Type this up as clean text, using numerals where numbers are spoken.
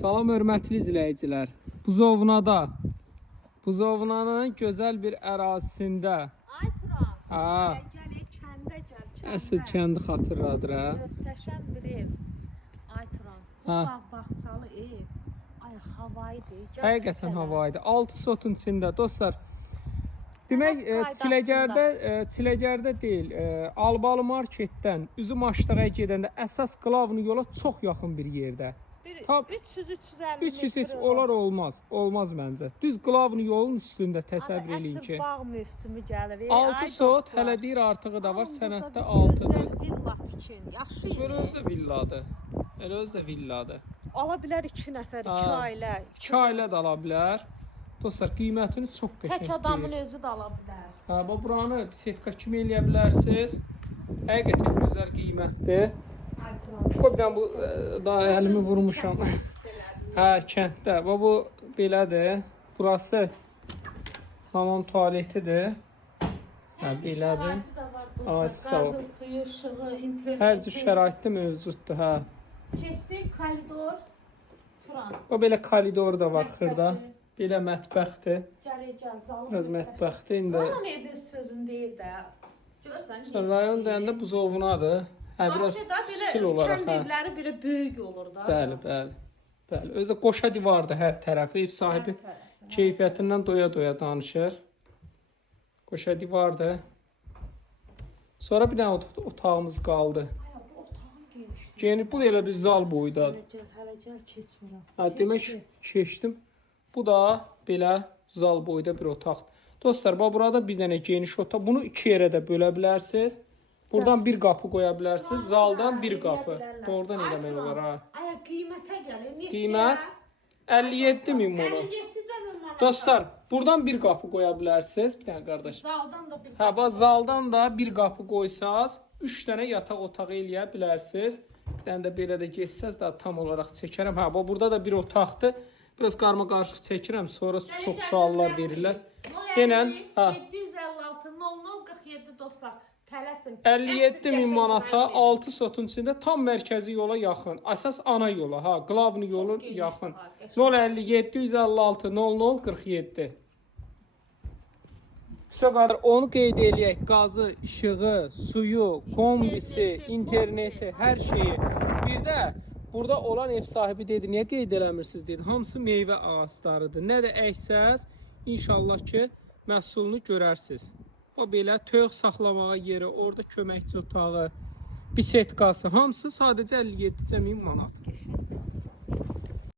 Salam hörmətli izləyicilər. Buzovnanın gözəl bir ərazisində. Ay Turan. Ha. Gəl, kəndə gəl. Əsl kəndi xatırladır ha. Möhtəşəm bir ev. Ay Turan. Ha. Bağçalı ev. Ay havaydı. Həqiqətən havaydı. 6 sotun içində dostlar. Demək Çiləgərdə deyil, Albalı marketdən üzüm aşdığa gedəndə əsas Qlavnu yola çox yaxın bir yerdə. 300 heç olar olmaz. Olmaz məncə. Düz Qlavnu yolun üstündə təsəvvür eləyin ki. Əsl bağ mövsümü gəlir. 6 sot hələ deyir artığı da var, sənətdə 6-dır. Villa tikin. Yaxşı. Sonra özü də villadır. Elə özü də villadır. Ala bilər 2 nəfər, 2 ailə. 2 ailə də ala bilər. Dostlar, qiymətini çox qəşəng. Tək adamın özü də ala bilər. Ha, bax buranı setka kimi eləyə bilərsiniz. Həqiqətən gözəl qiymətdir. Bir dənə bu daha əlimi vurmuşam. Hə, kənddə. Bax bu belədir. Burası hamam tualetidir. Hə, belədir. Ay, sağ ol. Qazın suyu, işığı, internet. Hər cür şəraitdə mövcuddur, hə. Keçdik koridor. Turan. O belə koridor da var xırda. Belə mətbəxdir. Gəl, zalım. Biraz mətbəxdir indi. Rayon evi sözün deyir də. Görsən. Rayon deyəndə buzovnadır. Hə, biraz stil olaraq, Kənd evləri belə böyük olur da. Bəli. Özü qoşa divardır hər tərəfi. Ev sahibi keyfiyyətindən doya-doya danışır. Qoşa divardır. Sonra bir dənə otağımız qaldı. Bu otağın genişliyi. Geniş, bu da elə bir zal boydadır. Hələ gəl keçmirəm. Hə, demək keçdim. Bu da belə zal boyda bir otaqdır. Dostlar, bax burada bir dənə geniş otaq. Bunu 2 yerə də bölə bilərsiniz. Buradan bir qapı qoya bilərsiniz. Zaldan bir qapı. Doğrudan eləmək olar ha. Ay, qiymətə gəlir. Neçə? Qiymət 57 min manat. 57 manat. Dostlar, buradan bir qapı qoya bilərsiniz. Bir dənə qardaş. Zaldan da bir. Hə, bax zaldan da bir qapı qoysaz, 3 dənə yataq otağı eləyə bilərsiniz. Bir dənə də belə də keçsəz də tam olaraq çəkərəm. Hə, bax burada da bir otaqdır. Biraz qarma-qarışıq çəkirəm, sonra çox suallar verirlər. Denən, hə. 756 0047 dostlar. Tələsin. 57 min manata 6 sotun içində tam mərkəzi yola yaxın. Əsas ana yola, ha, Qlavnu yolu yaxın. 057 156 0047. Sonra onu qeyd eləyək. Qazı, işığı, suyu, kombisi, interneti, hər şeyi. Bir də burada olan ev sahibi dedi, niyə qeyd eləmirsiniz dedi. Hamısı meyvə ağaclarıdır. Nə də əksəz, inşallah ki, məhsulunu görərsiniz. O belə töyüq saxlamağa yeri, orada köməkçi otağı, bisetkası, hamısı sadəcə 57 min manat.